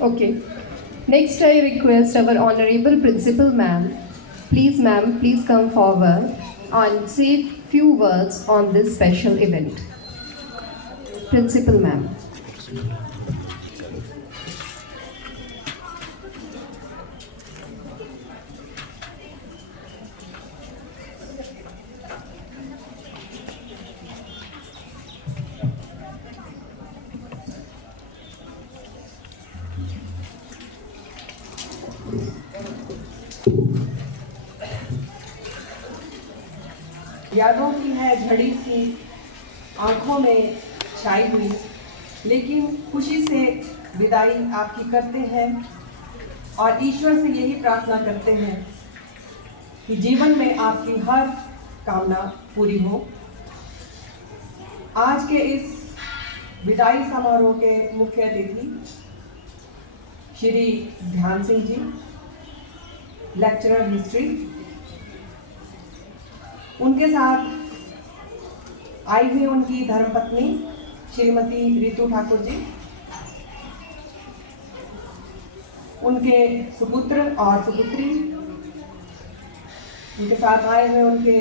Okay. Next, I request our Honorable Principal Ma'am. Please, ma'am, please come forward and say few words on this special event. Principal Ma'am. यादों की है झड़ी सी आंखों में छाई हुई, लेकिन खुशी से विदाई आपकी करते हैं और ईश्वर से यही प्रार्थना करते हैं कि जीवन में आपकी हर कामना पूरी हो। आज के इस विदाई समारोह के मुख्य अतिथि श्री ध्यान सिंह जी, लेक्चरर हिस्ट्री, उनके साथ आई हुई उनकी धर्मपत्नी श्रीमती रितु ठाकुर जी, उनके सुपुत्र और सुपुत्री, उनके साथ आए हुए उनके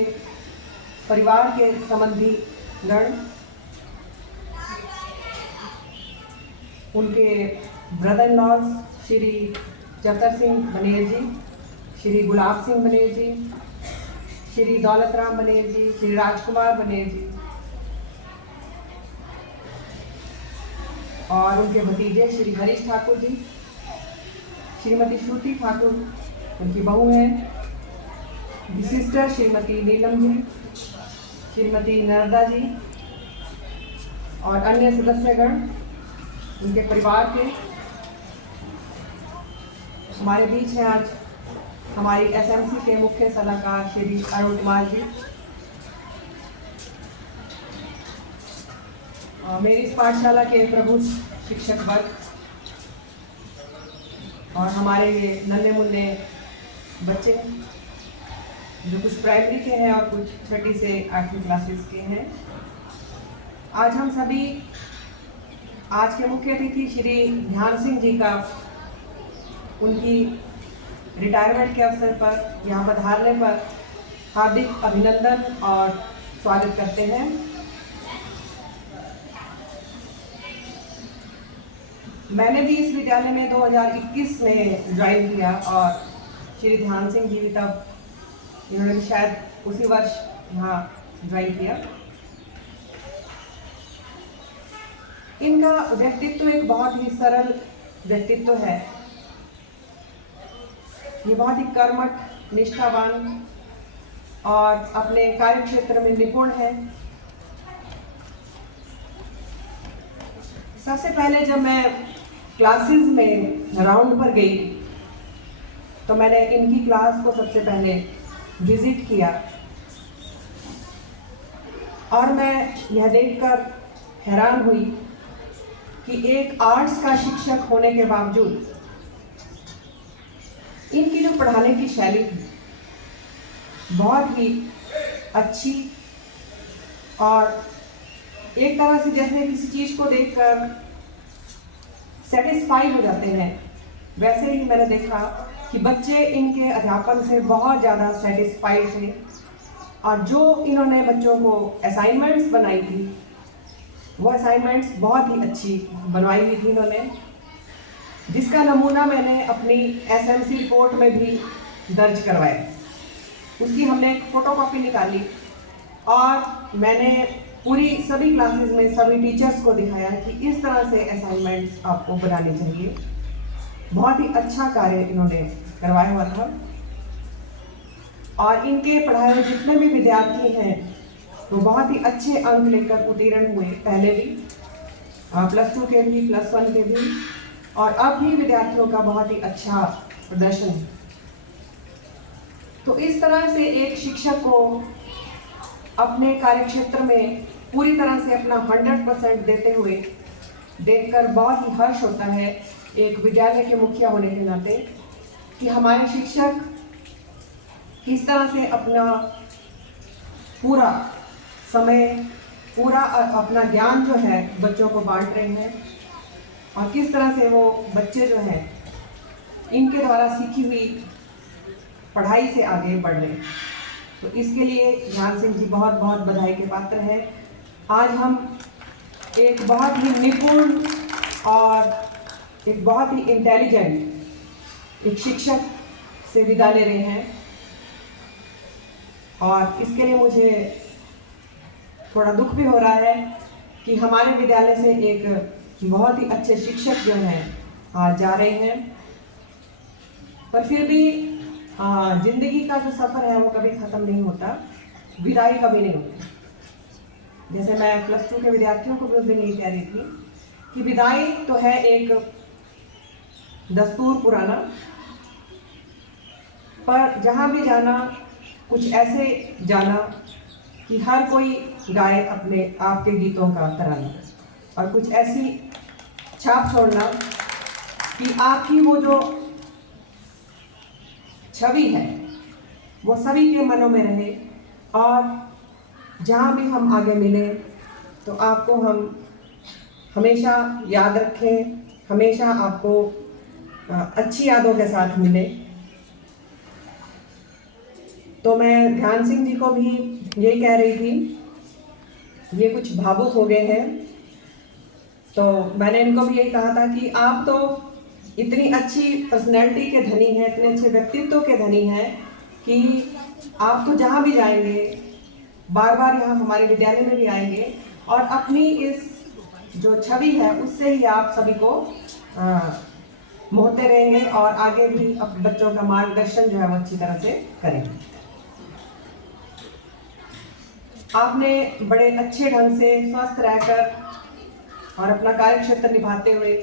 परिवार के संबंधी गण, उनके brother in laws Shri Chatar Singh Baner ji, Shri Gulab Singh Baner ji, Shri Daulat Ram बनेर जी, श्री राजकुमार बनेर जी और उनके भतीजे श्री हरीश ठाकुर जी, श्रीमती श्रुति ठाकुर उनकी बहू हैं, सिस्टर श्रीमती नीलम जी, श्रीमती नर्मदा जी और अन्य सदस्यगण उनके परिवार के हमारे बीच हैं आज हमारी एसएमसी के मुख्य सलाहकार श्री अरुण कुमार जी। मेरी इस पाठशाला के प्रबुद्ध शिक्षक वर्ग और हमारे ये नन्हे मुन्ने बच्चे जो कुछ प्राइमरी के हैं और कुछ छठी से 8वीं क्लासेस के हैं। आज हम सभी आज के मुख्य अतिथि श्री ध्यान सिंह जी का उनकी रिटायरमेंट के अवसर पर यहाँ पधारने पर हार्दिक अभिनंदन और स्वागत करते हैं। मैंने भी इस विद्यालय में 2021 में ज्वाइन किया और श्री ध्यान सिंह जी भी तब इन्होंने भी शायद उसी वर्ष यहाँ ज्वाइन किया। इनका व्यक्तित्व एक बहुत ही सरल व्यक्तित्व है। ये बहुत ही कर्मठ, निष्ठावान और अपने कार्य क्षेत्र में निपुण है। सबसे पहले जब मैं क्लासेस में राउंड पर गई तो मैंने इनकी क्लास को सबसे पहले विजिट किया और मैं यह देखकर हैरान हुई कि एक आर्ट्स का शिक्षक होने के बावजूद इनकी जो पढ़ाने की शैली थी बहुत ही अच्छी और एक तरह से जैसे किसी चीज़ को देखकर सेटिस्फाई हो जाते हैं, वैसे ही मैंने देखा कि बच्चे इनके अध्यापन से बहुत ज़्यादा सेटिस्फाइड थे और जो इन्होंने बच्चों को असाइनमेंट्स बनाई थी वो असाइनमेंट्स बहुत ही अच्छी बनवाई हुई थी इन्होंने, जिसका नमूना मैंने अपनी एसएमसी रिपोर्ट में भी दर्ज करवाया। उसकी हमने एक फ़ोटोकॉपी निकाली और मैंने पूरी सभी क्लासेस में सभी टीचर्स को दिखाया कि इस तरह से असाइनमेंट्स आपको बनाने चाहिए। बहुत ही अच्छा कार्य इन्होंने करवाया हुआ था और इनके पढ़ाए हुए जितने भी विद्यार्थी हैं तो बहुत ही अच्छे अंक लेकर उत्तीर्ण हुए, पहले भी +2 के भी +1 के भी, और अब भी विद्यार्थियों का बहुत ही अच्छा प्रदर्शन है। तो इस तरह से एक शिक्षक को अपने कार्यक्षेत्र में पूरी तरह से अपना 100% देते हुए देखकर बहुत ही हर्ष होता है एक विद्यालय के मुखिया होने के नाते कि हमारे शिक्षक किस तरह से अपना पूरा समय, पूरा अपना ज्ञान जो है बच्चों को बांट रहे हैं और किस तरह से वो बच्चे जो हैं इनके द्वारा सीखी हुई पढ़ाई से आगे बढ़ रहे हैं। तो इसके लिए ध्यान सिंह जी बहुत बहुत बधाई के पात्र हैं। आज हम एक बहुत ही निपुण और एक बहुत ही इंटेलिजेंट एक शिक्षक से विदा ले रहे हैं, और इसके लिए मुझे थोड़ा दुख भी हो रहा है कि हमारे विद्यालय से एक बहुत ही अच्छे शिक्षक जो हैं आज जा रहे हैं। पर फिर भी जिंदगी का जो सफ़र है वो कभी ख़त्म नहीं होता, विदाई कभी नहीं होती। जैसे मैं +2 के विद्यार्थियों को भी उस दिन ये कह रही थी कि विदाई तो है एक दस्तूर पुराना, पर जहाँ भी जाना कुछ ऐसे जाना कि हर कोई गाए अपने आपके गीतों का तराना, और कुछ ऐसी छाप छोड़ना कि आपकी वो जो छवि है वो सभी के मनों में रहे, और जहाँ भी हम आगे मिले तो आपको हम हमेशा याद रखें, हमेशा आपको अच्छी यादों के साथ मिले। तो मैं ध्यान सिंह जी को भी यही कह रही थी, ये कुछ भावुक हो गए हैं, तो मैंने इनको भी यही कहा था कि आप तो इतनी अच्छी पर्सनैलिटी के धनी हैं, इतने अच्छे व्यक्तित्व के धनी हैं कि आप तो जहाँ भी जाएंगे बार बार यहाँ हमारे विद्यालय में भी आएंगे, और अपनी इस जो छवि है उससे ही आप सभी को मोहते रहेंगे, और आगे भी अपने बच्चों का मार्गदर्शन जो है वो अच्छी तरह से करेंगे। आपने बड़े अच्छे ढंग से स्वस्थ रहकर और अपना कार्य क्षेत्र निभाते हुए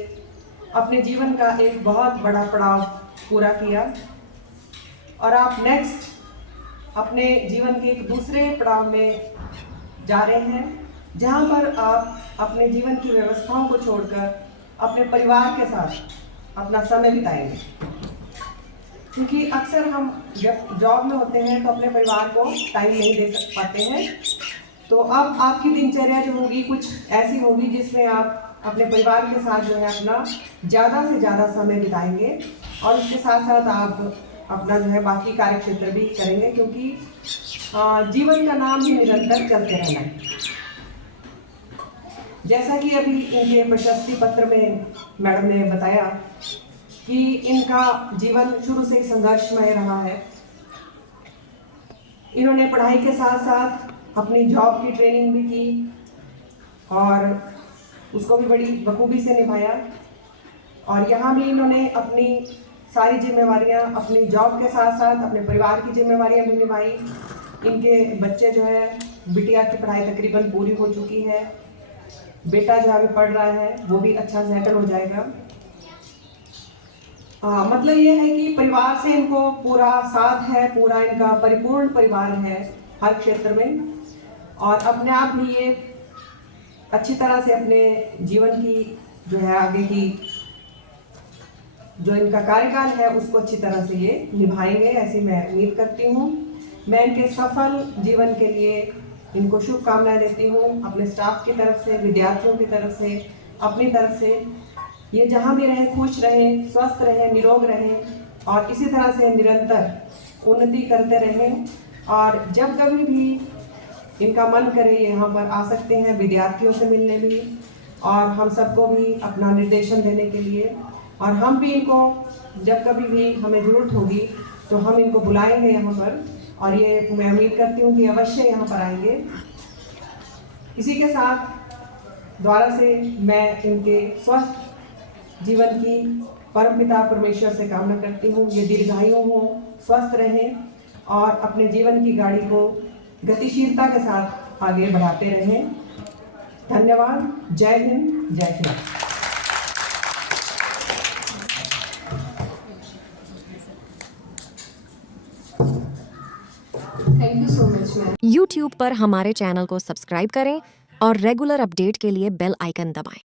अपने जीवन का एक बहुत बड़ा पड़ाव पूरा किया, और आप नेक्स्ट अपने जीवन के एक दूसरे पड़ाव में जा रहे हैं, जहां पर आप अपने जीवन की व्यवस्थाओं को छोड़कर अपने परिवार के साथ अपना समय बिताएंगे। क्योंकि अक्सर हम जब जॉब में होते हैं तो अपने परिवार को टाइम नहीं दे पाते हैं, तो अब आपकी दिनचर्या जो होगी कुछ ऐसी होगी जिसमें आप अपने परिवार के साथ जो है अपना ज़्यादा से ज़्यादा समय बिताएंगे, और उसके साथ साथ आप अपना जो है बाकी कार्य क्षेत्र भी करेंगे, क्योंकि जीवन का नाम ही निरंतर चलते रहना है। जैसा कि अभी इनके प्रशस्ति पत्र में मैडम ने बताया कि इनका जीवन शुरू से ही संघर्षमय रहा है। इन्होंने पढ़ाई के साथ साथ अपनी जॉब की ट्रेनिंग भी की और उसको भी बड़ी बखूबी से निभाया, और यहाँ भी इन्होंने अपनी सारी जिम्मेवारियाँ अपनी जॉब के साथ साथ अपने परिवार की जिम्मेवारियाँ भी निभाई। इनके बच्चे जो है, बिटिया की पढ़ाई तकरीबन पूरी हो चुकी है, बेटा जो अभी पढ़ रहा है वो भी अच्छा सेटल हो जाएगा। मतलब ये है कि परिवार से इनको पूरा साथ है, पूरा इनका परिपूर्ण परिवार है हर क्षेत्र में, और अपने आप भी ये अच्छी तरह से अपने जीवन की जो है आगे की जो इनका कार्यकाल है उसको अच्छी तरह से ये निभाएंगे, ऐसी मैं उम्मीद करती हूँ। मैं इनके सफल जीवन के लिए इनको शुभकामनाएं देती हूँ, अपने स्टाफ की तरफ से, विद्यार्थियों की तरफ से, अपनी तरफ से। ये जहाँ भी रहें खुश रहें, स्वस्थ रहें, निरोग रहें, और इसी तरह से निरंतर उन्नति करते रहें। और जब कभी भी इनका मन करे यहाँ पर आ सकते हैं विद्यार्थियों से मिलने भी, और हम सबको भी अपना निर्देशन देने के लिए, और हम भी इनको जब कभी भी हमें ज़रूरत होगी तो हम इनको बुलाएंगे यहाँ पर, और ये मैं उम्मीद करती हूँ कि अवश्य यहाँ पर आएंगे। इसी के साथ द्वारा से मैं इनके स्वस्थ जीवन की परमपिता परमेश्वर से कामना करती हूँ, ये दीर्घायु हो, स्वस्थ रहें और अपने जीवन की गाड़ी को गतिशीलता के साथ आगे बढ़ाते रहें। धन्यवाद। जय हिंद, जय Hind. Thank you so much, ma'am. YouTube पर हमारे चैनल को सब्सक्राइब करें और रेगुलर अपडेट के लिए बेल आइकन दबाएं।